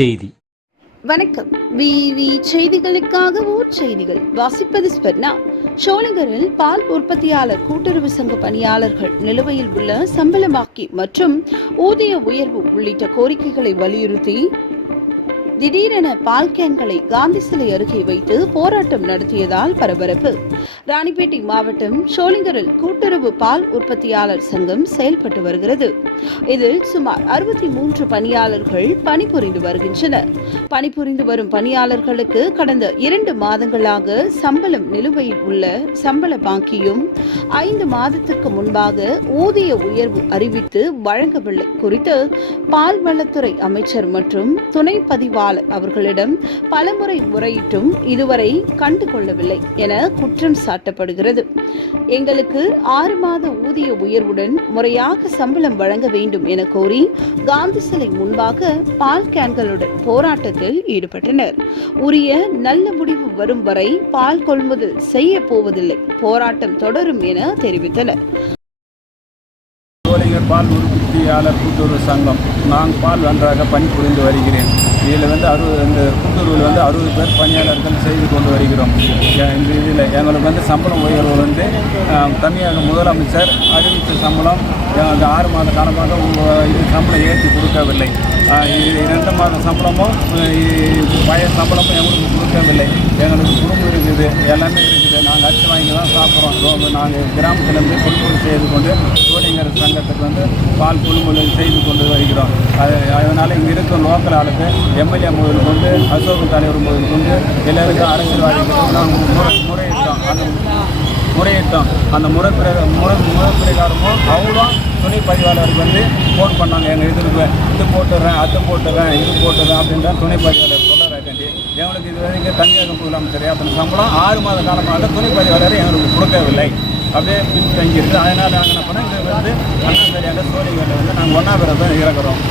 செய்தி. வணக்கம். விவி செய்திகளுக்காக ஊர் செய்திகள் வாசிப்பது ஸ்பெர்னா. ஷோலிங்கரில் பால் உற்பத்தியாளர் கூட்டுறவு சங்க பணியாளர்கள் நிலுவையில் உள்ள சம்பள பாக்கி மற்றும் ஊதிய உயர்வு உள்ளிட்ட கோரிக்கைகளை வலியுறுத்தி திடீரென பால் கேன்களை காந்தி சிலை அருகே வைத்து போராட்டம் நடத்தியதால் பரபரப்பு. ராணிப்பேட்டை மாவட்டம் ஷோலிங்கரில் கூட்டுறவு பால் உற்பத்தியாளர் சங்கம் செயல்பட்டு வருகிறது. இதில் சுமார் 63 பணியாளர்கள் பணிபுரிந்து வருகின்றனர். பணிபுரிந்து வரும் பணியாளர்களுக்கு கடந்த 2 மாதங்களாக சம்பளம் நிலுவையில் உள்ள சம்பள பாக்கியும் 5 மாதத்திற்கு முன்பாக ஊதிய உயர்வு அறிவித்து வழங்கவில்லை குறித்து பால்வளத்துறை அமைச்சர் மற்றும் துணை பதிவாளர் அவர்களிடம் பலமுறை முறையிட்டும் இதுவரை கண்டுகொள்ளவில்லை என குற்றம் சாட்டப்படுகிறது. எங்களுக்கு 6 மாத ஊதிய உயர்வுடன் முறையாக சம்பளம் வழங்க வேண்டும் என கோரி காந்தி சிலை முன்பாக பால் கேன்களுடன் போராட்டத்தில் ஈடுபட்டனர். உரிய நல்ல முடிவு வரும் வரை பால் கொள்முதல் செய்ய போவதில்லை, போராட்டம் தொடரும் என தெரிவித்தனர். பால் உற்பத்தியாளர் கூட்டுறவு சங்கம் நான் பால் நன்றாக பணிபுரிந்து வருகிறேன். இதில் இந்த கூட்டுறவில் 60 பேர் பணியாளர்கள் செய்து கொண்டு வருகிறோம். இந்த இதில் எங்களுக்கு சம்பளம் உயர்வு தமிழக முதலமைச்சர் அறிவித்த சம்பளம் 6 மாத காலமாக இது சம்பளம் ஏற்றி கொடுக்கவில்லை. 2 மாத சம்பளமும் பழைய சம்பளமும் எங்களுக்கு கொடுக்கவில்லை. எங்களுக்கு குடும்பம் இருக்குது, எல்லாமே இருக்குது. நாங்கள் அரிசி வாங்கி தான் சாப்பிட்றோம். நாங்கள் கிராமத்திலேருந்து கொள்முதல் செய்து கொண்டு ஷோலிங்கர் சங்கத்துக்கு பால் கொள்முதல் செய்து கொண்டு வருகிறோம். அதனால் இங்கே இருக்கும் லோக்கல் ஆளுக்கு எம்எல்ஏ முதல் கொண்டு அசோக் தலைவர் முதல் கொண்டு எல்லாருக்கும் அரசியல்வாதிகளுக்கும் நாங்கள் முறையிட்டோம். அந்த முறை பிரகாரமும் அவங்களும் துணை பதிவாளருக்கு ஃபோன் பண்ணாங்க. எங்கள் இது போட்டுறேன், அது போட்டுறேன், இது போட்டுறேன் அப்படின்ற துணை பதிவாளர் சொல்கிறாங்க. எங்களுக்கு இது வரைக்கும் தமிழக முதலமைச்சர் அதன் சம்பளம் 6 மாத காலமாக துணை பதிவாளர் எங்களுக்கு கொடுக்கவில்லை. அப்படியே பின் தங்கியிருக்கு. அதனால் நாங்கள் என்ன பண்ணோம், இங்கே அண்ணா சரியாக சோழிகளில் நாங்கள் 1ஆம் தான் இறக்குறோம்.